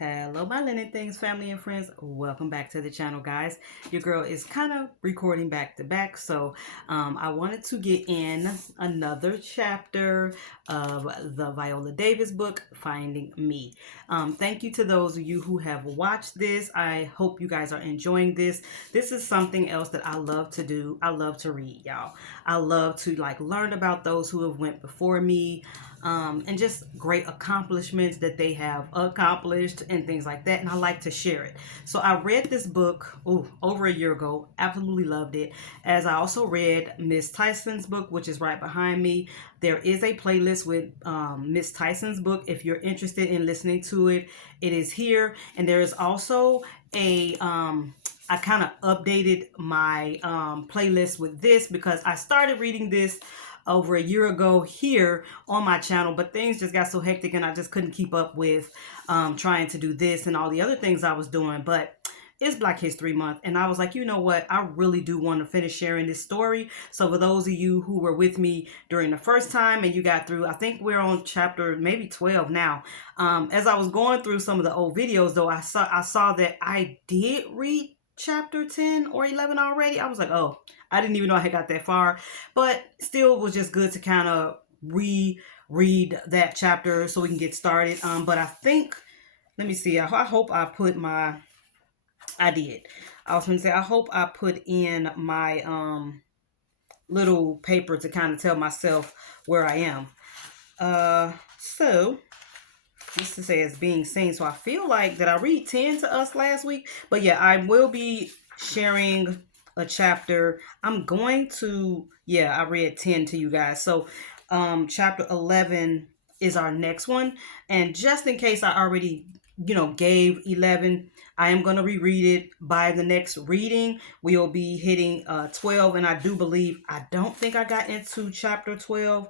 Hello, my Lynn Things family and friends. Welcome back to the channel, guys. Your girl is kind of recording back to back, so I wanted to get in another chapter of the Viola Davis book, Finding Me. Thank you to those of you who have watched this. I hope you guys are enjoying this. This is something else that I love to do. I love to read, y'all. I love to learn about those who have went before me. And just great accomplishments that they have accomplished and things like that. And I like to share it. So I read this book over a year ago. Absolutely loved it. As I also read Miss Tyson's book, which is right behind me. There is a playlist with Miss Tyson's book. If you're interested in listening to it, it is here. And there is also a I kind of updated my playlist with this because I started reading this over a year ago here on my channel, but things just got so hectic and I just couldn't keep up with trying to do this and all the other things I was doing. But it's Black History Month, and I was like, you know what? I really do want to finish sharing this story. So for those of you who were with me during the first time and you got through, I think we're on chapter maybe 12 now. As I was going through some of the old videos, though, I saw that I did read chapter 10 or 11 already. I was like, oh, I didn't even know I had got that far, but still it was just good to kind of reread that chapter so we can get started. But I think, let me see, I hope I put my, I did. I was going to say, I hope I put in my little paper to kind of tell myself where I am. So just to say it's being seen. So I feel like, did I read 10 to us last week? But yeah, I will be sharing a chapter. I'm going to, yeah, I read 10 to you guys. So chapter 11 is our next one. And just in case I already, gave 11, I am going to reread it. By the next reading, we'll be hitting 12. And I do believe, I don't think I got into chapter 12.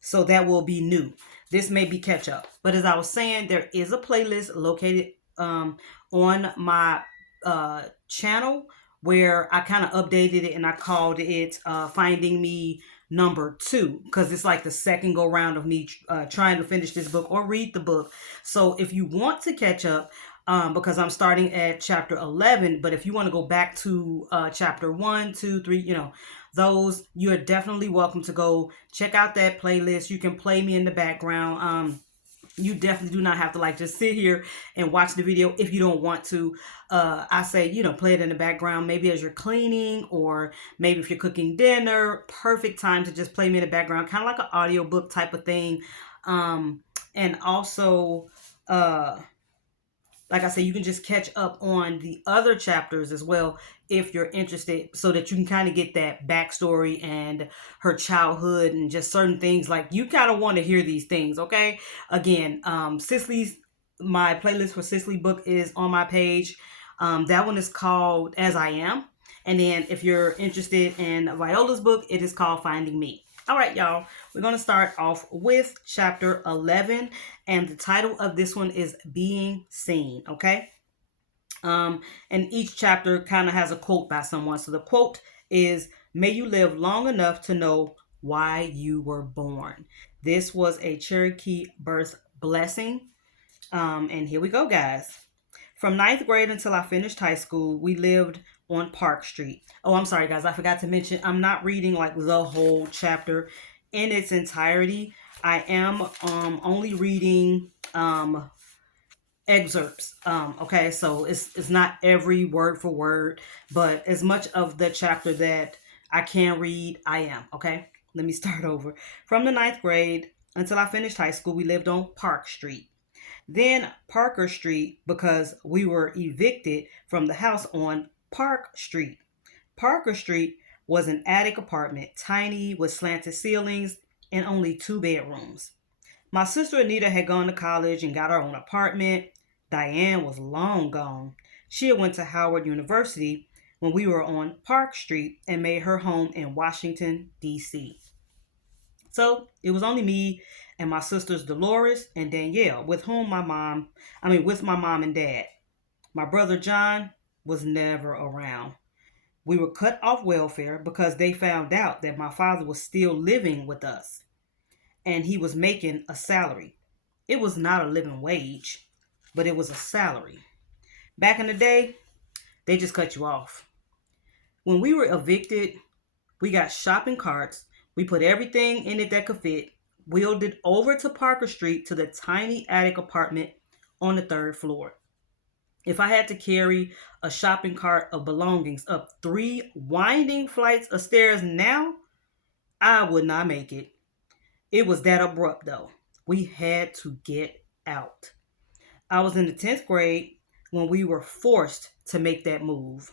So that will be new. This may be catch up. But as I was saying, there is a playlist located on my channel where I kind of updated it and I called it Finding Me number 2, because it's like the second go round of me trying to finish this book or read the book. So if you want to catch up, because I'm starting at chapter 11, but if you want to go back to chapter 1, 2, 3, those, you're definitely welcome to go check out that playlist. You can play me in the background. You definitely do not have to just sit here and watch the video if you don't want to. I say, play it in the background, maybe as you're cleaning or maybe if you're cooking dinner. Perfect time to just play me in the background, kind of like an audiobook type of thing. And also, like I said, you can just catch up on the other chapters as well if you're interested, so that you can kind of get that backstory and her childhood and just certain things. Like, you kind of want to hear these things, okay? Again, Cicely's, my playlist for Cicely book is on my page. That one is called As I Am. And then if you're interested in Viola's book, it is called Finding Me. All right, y'all, we're going to start off with chapter 11, and the title of this one is Being Seen, okay? And each chapter kind of has a quote by someone. So the quote is, "May you live long enough to know why you were born." This was a Cherokee birth blessing. And here we go, guys. From 9th grade until I finished high school, we lived on Park Street. Oh, I'm sorry, guys. I forgot to mention, I'm not reading the whole chapter in its entirety. I am only reading excerpts. Okay, so it's not every word for word, but as much of the chapter that I can read, I am. Okay, let me start over. From the 9th grade until I finished high school, we lived on Park Street. Then Parker Street, because we were evicted from the house on Park Street. Parker Street was an attic apartment, tiny with slanted ceilings and only 2 bedrooms. My sister Anita had gone to college and got her own apartment. Diane was long gone. She had went to Howard University when we were on Park Street and made her home in Washington, D.C. So it was only me and my sisters Dolores and Danielle, with my mom and dad. My brother John was never around. We were cut off welfare because they found out that my father was still living with us and he was making a salary. It was not a living wage. but it was a salary. Back in the day, they just cut you off. When we were evicted, we got shopping carts. We put everything in it that could fit, wheeled it over to Parker Street to the tiny attic apartment on the third floor. If I had to carry a shopping cart of belongings up 3 winding flights of stairs now, I would not make it. It was that abrupt though. We had to get out. I was in the 10th grade when we were forced to make that move.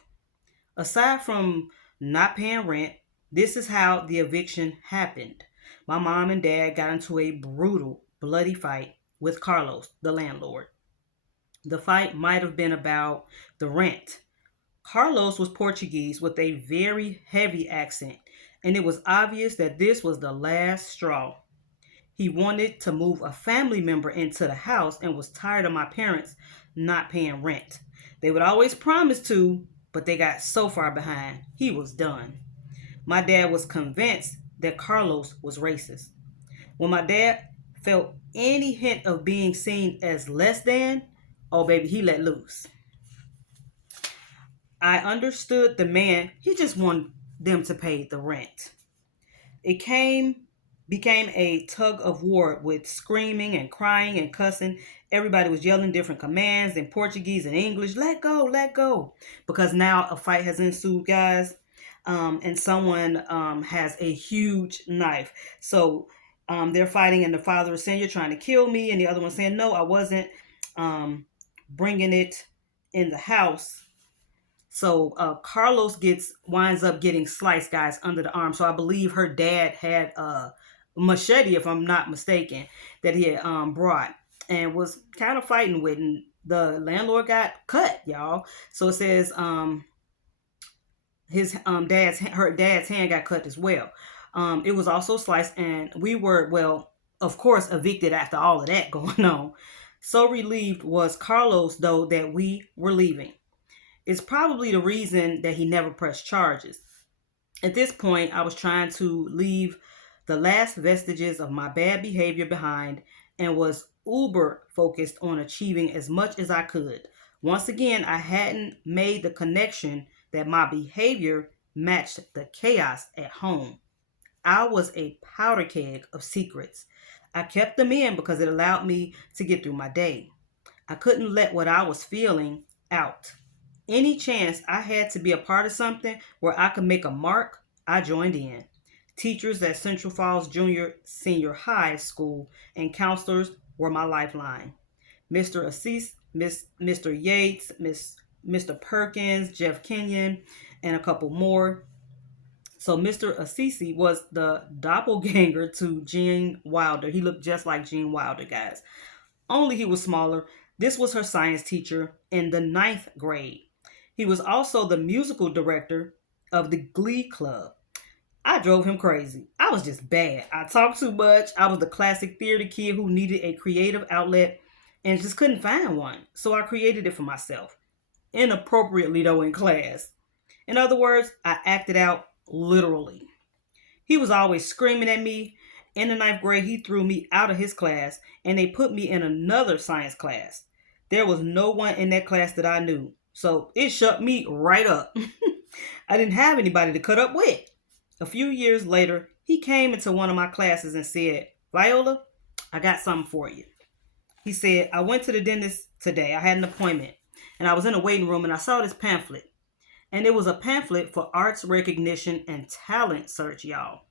Aside from not paying rent, this is how the eviction happened. My mom and dad got into a brutal, bloody fight with Carlos, the landlord. The fight might have been about the rent. Carlos was Portuguese with a very heavy accent, and it was obvious that this was the last straw. He wanted to move a family member into the house and was tired of my parents not paying rent. They would always promise to, but they got so far behind. He was done. My dad was convinced that Carlos was racist. When my dad felt any hint of being seen as less than, oh baby, he let loose. I understood the man, he just wanted them to pay the rent. It became a tug of war with screaming and crying and cussing. Everybody was yelling different commands in Portuguese and English. Let go, let go. Because now a fight has ensued, guys. And someone has a huge knife. So they're fighting, and the father is saying, "You're trying to kill me." And the other one saying, "No, I wasn't bringing it in the house." So Carlos winds up getting sliced, guys, under the arm. So I believe her dad had a machete, if I'm not mistaken, that he had brought and was kind of fighting with, and the landlord got cut, y'all. So it says her dad's hand got cut as well. It was also sliced, and we were, well, of course, evicted after all of that going on. So relieved was Carlos, though, that we were leaving. It's probably the reason that he never pressed charges. At this point, I was trying to leave the last vestiges of my bad behavior behind and was uber focused on achieving as much as I could. Once again, I hadn't made the connection that my behavior matched the chaos at home. I was a powder keg of secrets. I kept them in because it allowed me to get through my day. I couldn't let what I was feeling out. Any chance I had to be a part of something where I could make a mark, I joined in. Teachers at Central Falls Junior Senior High School and counselors were my lifeline. Mr. Assis, Mr. Yates, Mr. Perkins, Jeff Kenyon, and a couple more. So Mr. Assisi was the doppelganger to Gene Wilder. He looked just like Gene Wilder, guys. Only he was smaller. This was her science teacher in the 9th grade. He was also the musical director of the Glee Club. I drove him crazy. I was just bad. I talked too much. I was the classic theater kid who needed a creative outlet and just couldn't find one. So I created it for myself. Inappropriately, though, in class. In other words, I acted out literally. He was always screaming at me. In the 9th grade, he threw me out of his class and they put me in another science class. There was no one in that class that I knew. So it shut me right up. I didn't have anybody to cut up with. A few years later, he came into one of my classes and said, "Viola, I got something for you." He said, "I went to the dentist today. I had an appointment. And I was in a waiting room and I saw this pamphlet. And it was a pamphlet for arts recognition and talent search, y'all.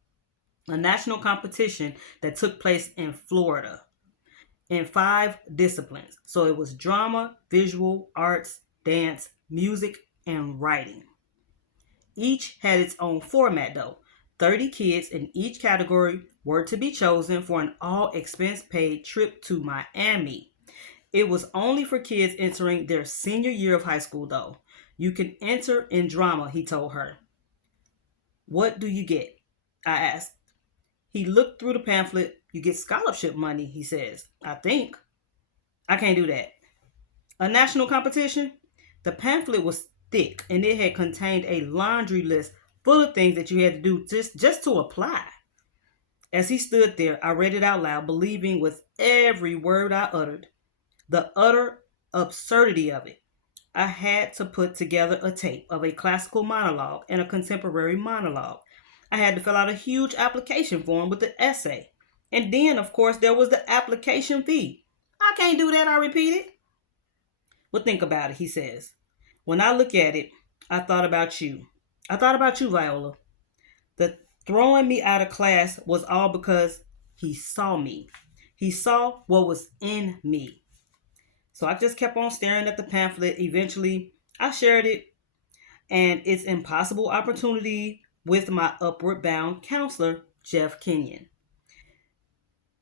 A national competition that took place in Florida in 5 disciplines. So it was drama, visual arts, dance, music, and writing. Each had its own format though. 30 kids in each category were to be chosen for an all expense paid trip to Miami. It was only for kids entering their senior year of high school though. You can enter in drama, he told her. "What do you get?" I asked. He looked through the pamphlet. "You get scholarship money," he says. "I think." "I can't do that." "A national competition?" The pamphlet was thick and it had contained a laundry list full of things that you had to do just to apply. As he stood there, I read it out loud, believing with every word I uttered. The utter absurdity of it. I had to put together a tape of a classical monologue and a contemporary monologue. I had to fill out a huge application form with the essay. And then, of course, there was the application fee. I can't do that, I repeated. Well, think about it, he says. When I look at it, I thought about you. I thought about you, Viola. The throwing me out of class was all because he saw me. He saw what was in me. So I just kept on staring at the pamphlet. Eventually, I shared it and its impossible opportunity with my upward bound counselor, Jeff Kenyon.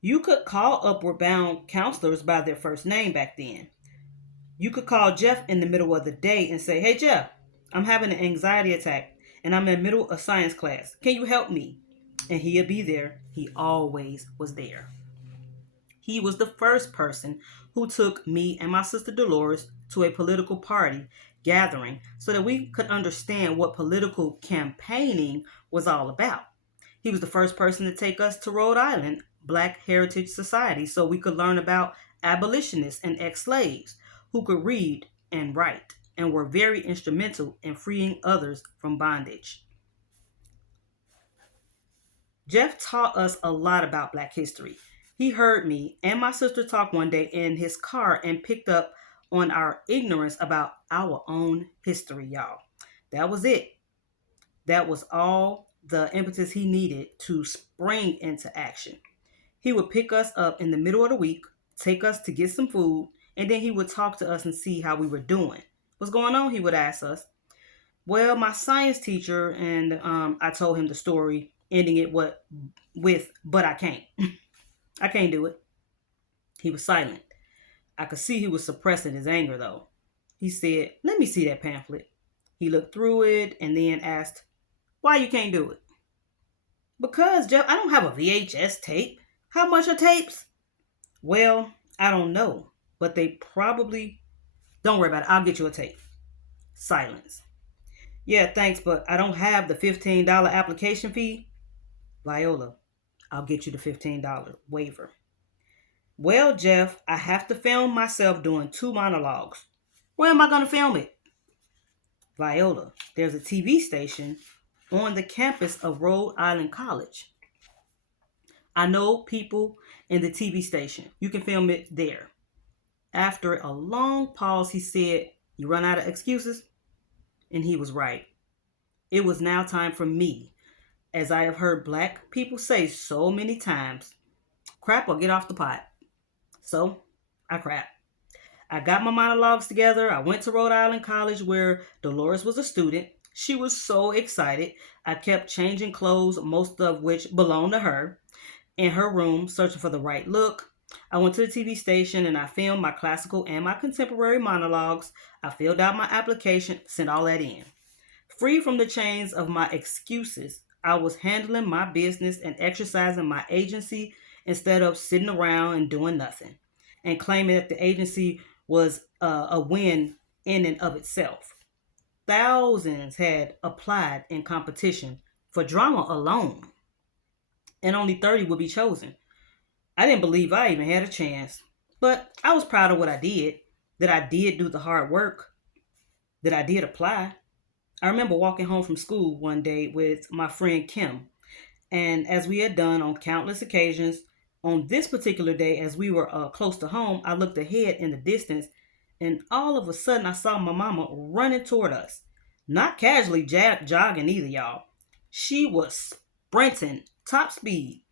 You could call upward bound counselors by their first name back then. You could call Jeff in the middle of the day and say, "Hey, Jeff, I'm having an anxiety attack and I'm in the middle of science class. Can you help me?" And he'd be there. He always was there. He was the first person who took me and my sister Dolores to a political party gathering so that we could understand what political campaigning was all about. He was the first person to take us to Rhode Island Black Heritage Society so we could learn about abolitionists and ex-slaves who could read and write and were very instrumental in freeing others from bondage. Jeff taught us a lot about Black history. He heard me and my sister talk one day in his car and picked up on our ignorance about our own history, y'all. That was it. That was all the impetus he needed to spring into action. He would pick us up in the middle of the week, take us to get some food, and then he would talk to us and see how we were doing. "What's going on?" he would ask us. "Well, my science teacher," and I told him the story, ending it with, "But I can't. I can't do it." He was silent. I could see he was suppressing his anger, though. He said, "Let me see that pamphlet." He looked through it and then asked, "Why you can't do it?" "Because, Jeff, I don't have a VHS tape." "How much are tapes?" "Well, I don't know, but they probably..." "Don't worry about it. I'll get you a tape." Silence. "Yeah, thanks, but I don't have the $15 application fee." "Viola, I'll get you the $15 waiver." "Well, Jeff, I have to film myself doing 2 monologues." "Where am I going to film it?" "Viola, there's a TV station on the campus of Rhode Island College. I know people in the TV station. You can film it there." After a long pause, he said, "You run out of excuses?" And he was right. It was now time for me, as I have heard Black people say so many times, crap or get off the pot. So I crap. I got my monologues together. I went to Rhode Island College where Dolores was a student. She was so excited. I kept changing clothes, most of which belonged to her, in her room, searching for the right look. I went to the TV station and I filmed my classical and my contemporary monologues. I filled out my application, sent all that in. Free from the chains of my excuses, I was handling my business and exercising my agency instead of sitting around and doing nothing and claiming that the agency was a win in and of itself. Thousands had applied in competition for drama alone, and only 30 would be chosen. I didn't believe I even had a chance, but I was proud of what I did, that I did do the hard work, that I did apply. I remember walking home from school one day with my friend Kim, and as we had done on countless occasions, on this particular day, as we were close to home, I looked ahead in the distance, and all of a sudden I saw my mama running toward us. Not casually jogging either, y'all. She was sprinting top speed,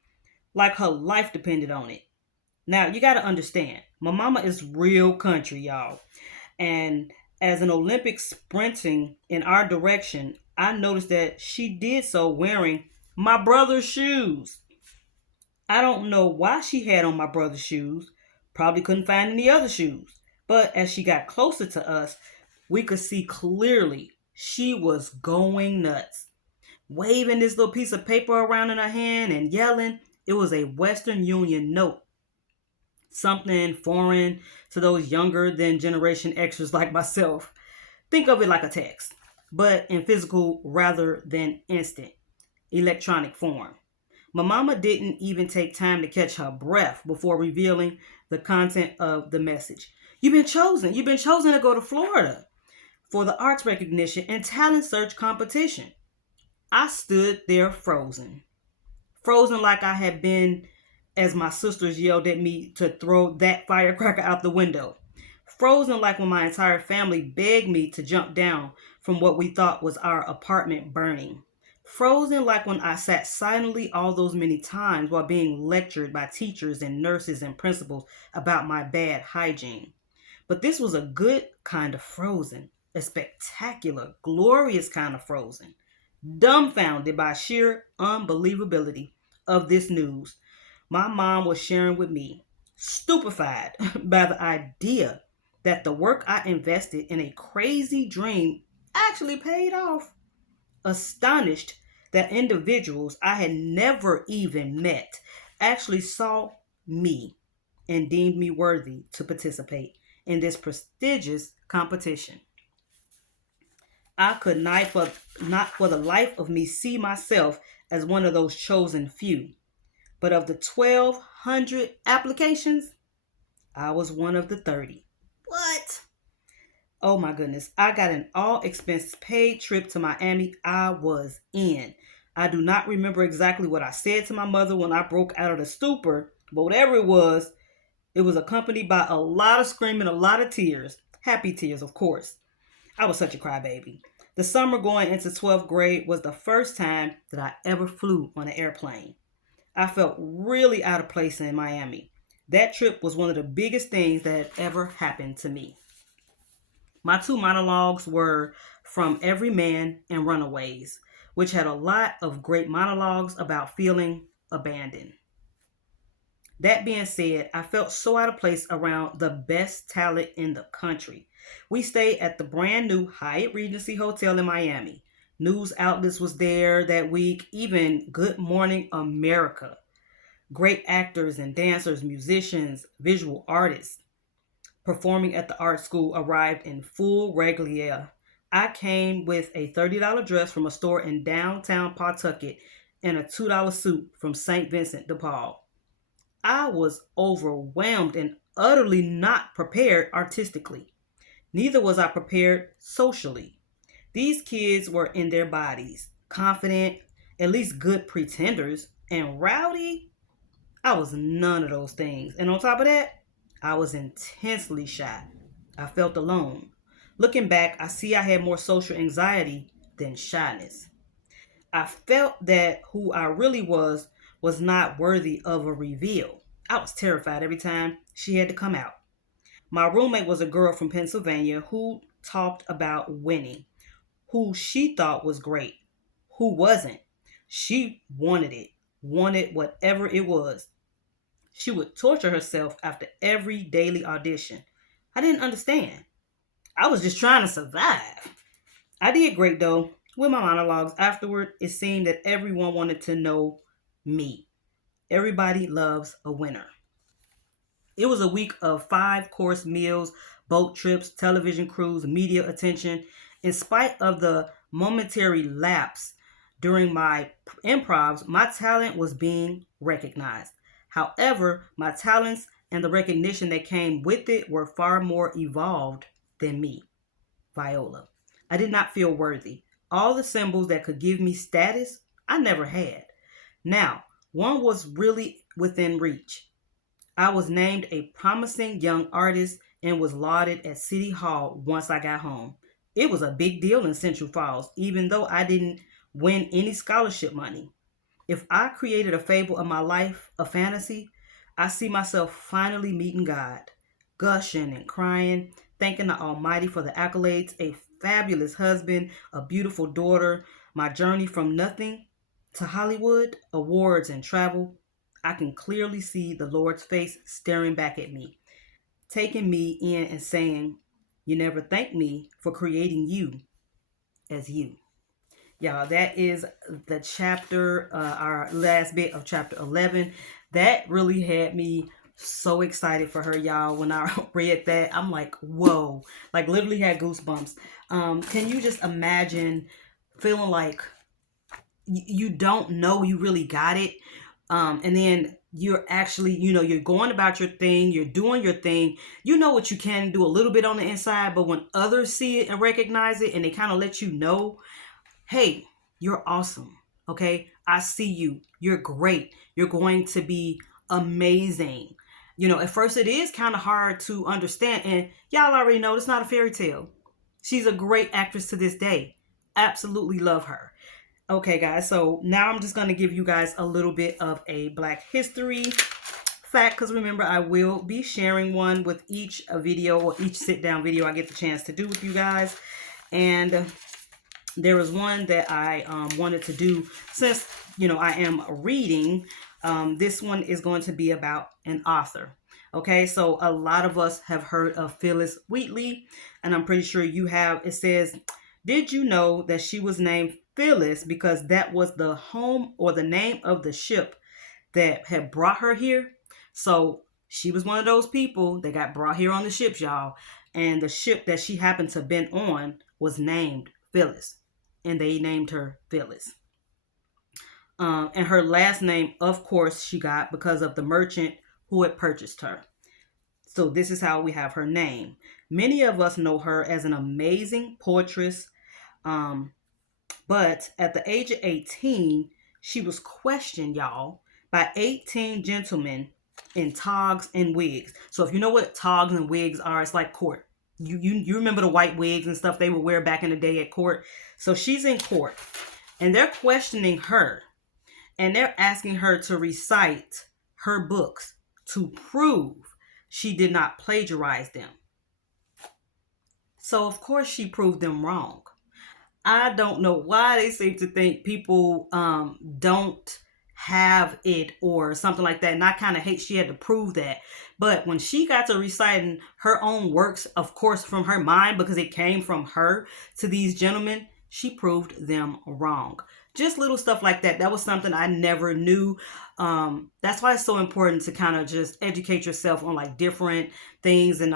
like her life depended on it. Now, you got to understand, my mama is real country, y'all. And as an Olympic sprinting in our direction, I noticed that she did so wearing my brother's shoes. I don't know why she had on my brother's shoes. Probably couldn't find any other shoes. But as she got closer to us, we could see clearly she was going nuts. Waving this little piece of paper around in her hand and yelling. It was a Western Union note. Something foreign to those younger than Generation Xers like myself. Think of it like a text, but in physical rather than instant, electronic form. My mama didn't even take time to catch her breath before revealing the content of the message. You've been chosen. You've been chosen to go to Florida for the arts recognition and talent search competition. I stood there frozen. Frozen like I had been as my sisters yelled at me to throw that firecracker out the window. Frozen like when my entire family begged me to jump down from what we thought was our apartment burning. Frozen like when I sat silently all those many times while being lectured by teachers and nurses and principals about my bad hygiene. But this was a good kind of frozen, a spectacular, glorious kind of frozen, dumbfounded by sheer unbelievability of this news. My mom was sharing with me, stupefied by the idea that the work I invested in a crazy dream actually paid off, astonished that individuals I had never even met actually saw me and deemed me worthy to participate in this prestigious competition. I could not for the life of me see myself as one of those chosen few. But of the 1,200 applications, I was one of the 30. What? Oh my goodness. I got an all expense paid trip to Miami. I was in. I do not remember exactly what I said to my mother when I broke out of the stupor, but whatever it was accompanied by a lot of screaming, a lot of tears. Happy tears, of course. I was such a crybaby. The summer going into 12th grade was the first time that I ever flew on an airplane. I felt really out of place in Miami. That trip was one of the biggest things that had ever happened to me. My two monologues were From Every Man and Runaways, which had a lot of great monologues about feeling abandoned. That being said, I felt so out of place around the best talent in the country. We stayed at the brand new Hyatt Regency Hotel in Miami. News outlets was there that week, even Good Morning America. Great actors and dancers, musicians, visual artists performing at the art school arrived in full regalia. I came with a $30 dress from a store in downtown Pawtucket and a $2 suit from St. Vincent de Paul. I was overwhelmed and utterly not prepared artistically. Neither was I prepared socially. These kids were in their bodies, confident, at least good pretenders, and rowdy. I was none of those things. And on top of that, I was intensely shy. I felt alone. Looking back, I see I had more social anxiety than shyness. I felt that who I really was not worthy of a reveal. I was terrified every time she had to come out. My roommate was a girl from Pennsylvania who talked about winning, who she thought was great, who wasn't. She wanted it, wanted whatever it was. She would torture herself after every daily audition. I didn't understand. I was just trying to survive. I did great though. With my monologues afterward, it seemed that everyone wanted to know me. Everybody loves a winner. It was a week of 5 course meals, boat trips, television crews, media attention. In spite of the momentary lapse during my improvs, my talent was being recognized. However, my talents and the recognition that came with it were far more evolved than me, Viola. I did not feel worthy. All the symbols that could give me status, I never had. Now, one was really within reach. I was named a promising young artist and was lauded at City Hall once I got home. It was a big deal in Central Falls, even though I didn't win any scholarship money. If I created a fable of my life, a fantasy, I see myself finally meeting God, gushing and crying, thanking the Almighty for the accolades, a fabulous husband, a beautiful daughter, my journey from nothing to Hollywood, awards and travel. I can clearly see the Lord's face staring back at me, taking me in and saying, "You never thanked me for creating you as you." Y'all, that is the chapter, our last bit of chapter 11. That really had me so excited for her, y'all. When I read that, I'm like, whoa, like literally had goosebumps. Can you just imagine feeling like you don't know you really got it? And then you're actually, you're going about your thing, you're doing your thing, you know what you can do a little bit on the inside, but when others see it and recognize it and they kind of let you know, hey, you're awesome. Okay. I see you. You're great. You're going to be amazing. At first it is kind of hard to understand. And y'all already know it's not a fairy tale. She's a great actress to this day. Absolutely love her. Okay, guys. So now I'm just going to give you guys a little bit of a Black history fact, because remember, I will be sharing one with each video or each sit down video I get the chance to do with you guys. And there was one that I wanted to do since, I am reading. This one is going to be about an author. Okay, so a lot of us have heard of Phyllis Wheatley, and I'm pretty sure you have. It says, did you know that she was named Phyllis because that was the home or the name of the ship that had brought her here? So she was one of those people that got brought here on the ships, y'all. And the ship that she happened to have been on was named Phyllis. And they named her Phyllis. And her last name, of course, she got because of the merchant who had purchased her. So this is how we have her name. Many of us know her as an amazing poetess. But at the age of 18, she was questioned, y'all, by 18 gentlemen in togs and wigs. So if you know what togs and wigs are, it's like court. You remember the white wigs and stuff they would wear back in the day at court. So she's in court and they're questioning her and they're asking her to recite her books to prove she did not plagiarize them. So of course she proved them wrong. I don't know why they seem to think people don't have it or something like that. And I kind of hate she had to prove that. But when she got to reciting her own works, of course, from her mind, because it came from her to these gentlemen, she proved them wrong. Just little stuff like that. That was something I never knew. That's why it's so important to kind of just educate yourself on like different things and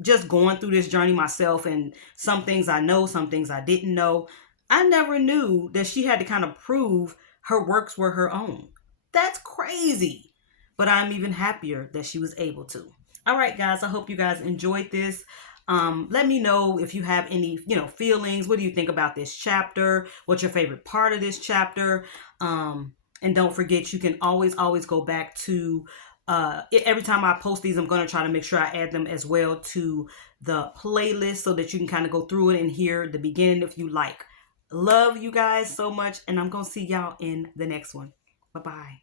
just going through this journey myself, and some things I know, some things I didn't know. I never knew that she had to kind of prove her works were her own. That's crazy. But I'm even happier that she was able to. All right, guys, I hope you guys enjoyed this. Let me know if you have any, feelings. What do you think about this chapter? What's your favorite part of this chapter? And don't forget, you can always go back to every time I post these, I'm going to try to make sure I add them as well to the playlist so that you can kind of go through it and hear the beginning if you like. Love you guys so much, and I'm going to see y'all in the next one. Bye-bye.